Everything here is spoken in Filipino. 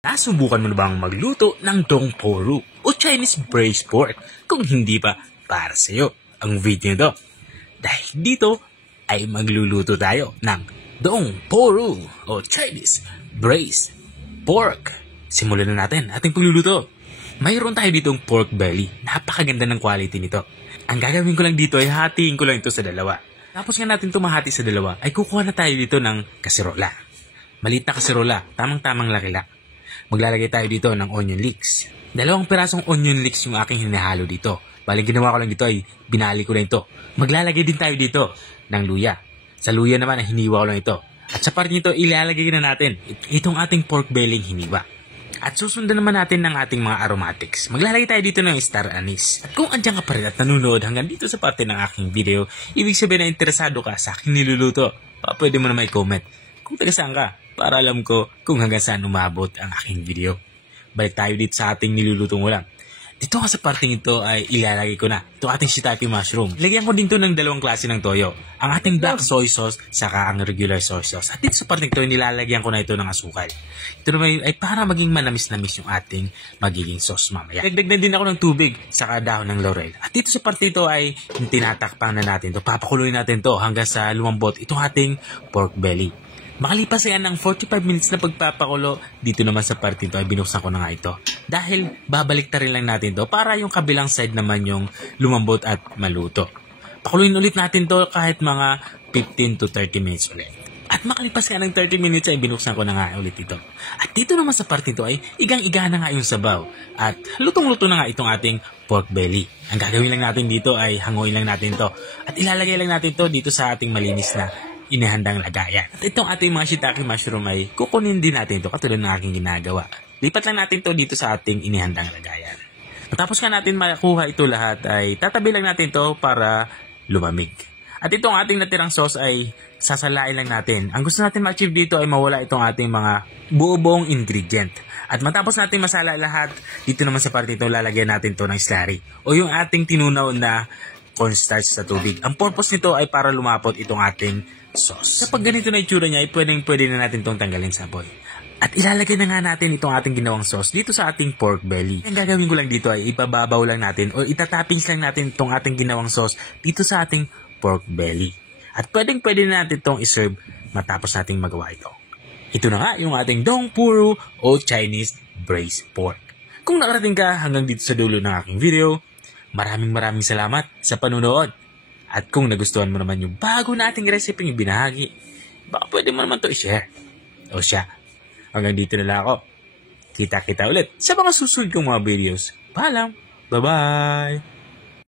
Nasubukan mo na bang magluto ng Dong Poru o Chinese braised pork? Kung hindi pa, para sa iyo ang video nito. Dahil dito ay magluluto tayo ng Dong Poru o Chinese braised pork. Simulan na natin ating pagluluto. Mayroon tayo ditong pork belly. Napakaganda ng quality nito. Ang gagawin ko lang dito ay hatiin ko lang ito sa dalawa. Tapos nga natin tumahati sa dalawa ay kukuha na tayo dito ng kaserola. Maliit na kaserola, tamang-tamang laki-lak. Maglalagay tayo dito ng onion leeks. 2 pirasong onion leeks yung aking hinahalo dito. Bali, ginawa ko lang dito ay binali ko lang ito. Maglalagay din tayo dito ng luya. Sa luya naman ay hiniwa ko lang ito. At sa part nito, ilalagay na natin itong ating pork belly hiniwa. At susundan naman natin ng ating mga aromatics. Maglalagay tayo dito ng star anise. At kung andyan ka pa rin at nanonood hanggang dito sa parte ng aking video, ibig sabihin na interesado ka sa aking niluluto, pwede mo na may comment kung taga saan ka, para alam ko kung hanggang saan umabot ang aking video. Balik tayo dito sa ating nilulutong ulam. Dito nga sa parting ito ay ilalagay ko na ito ating shiitake mushroom. Lagyan ko dito ng 2 klase ng toyo. Ang ating black soy sauce, saka ang regular soy sauce. At dito sa parting ito, nilalagyan ko na ito ng asukal. Ito naman ay para maging manamis-namis yung ating magiging sauce mamaya. Dagdag na din ako ng tubig, saka dahon ng laurel. At dito sa parting ito ay tinatakpan na natin ito. Papakuloy natin ito hanggang sa lumambot itong ating pork belly. Makalipas yan ng 45 minutes na pagpapakulo, dito naman sa part ito ay binuksan ko na nga ito. Dahil babalik ta rin lang natin to para yung kabilang side naman yung lumambot at maluto. Pakuluin ulit natin to kahit mga 15 to 30 minutes ulit. At makalipas nga ng 30 minutes ay binuksan ko na nga ulit ito. At dito naman sa part ito ay igang-iga na nga yung sabaw. At lutong-luto na nga itong ating pork belly. Ang gagawin lang natin dito ay hanguin lang natin to. At ilalagay lang natin to dito sa ating malinis na inihandang lagayan. At itong ating mga shiitake mushroom ay kukunin din natin ito katulad ng aking ginagawa. Lipat lang natin to dito sa ating inihandang lagayan. Matapos nga natin makuha ito lahat ay tatabi lang natin to para lumamig. At itong ating natirang sauce ay sasalain lang natin. Ang gusto natin ma-achieve dito ay mawala itong ating mga buo-buong ingredient. At matapos natin masala lahat, dito naman sa parte ito lalagyan natin to ng slurry o yung ating tinunaw na cornstarch sa tubig. Ang purpose nito ay para lumapot itong ating sauce. Kapag ganito na itsura niya, ay pwede na natin itong tanggalin sa bowl. At ilalagay na nga natin itong ating ginawang sauce dito sa ating pork belly. Ang gagawin ko lang dito ay ipababaw lang natin o itatoppings lang natin itong ating ginawang sauce dito sa ating pork belly. At pwede na natin itong iserve matapos nating magawa ito. Ito na nga yung ating Dong Poru o Chinese braised pork. Kung nakarating ka hanggang dito sa dulo ng aking video, maraming salamat sa panunood. At kung nagustuhan mo naman yung bago nating recipe yung binahagi, baka pwede mo naman to i-share. O siya, hanggang dito na lang ako. Kita-kita ulit sa mga susunod kong mga videos. Paalam! Bye-bye!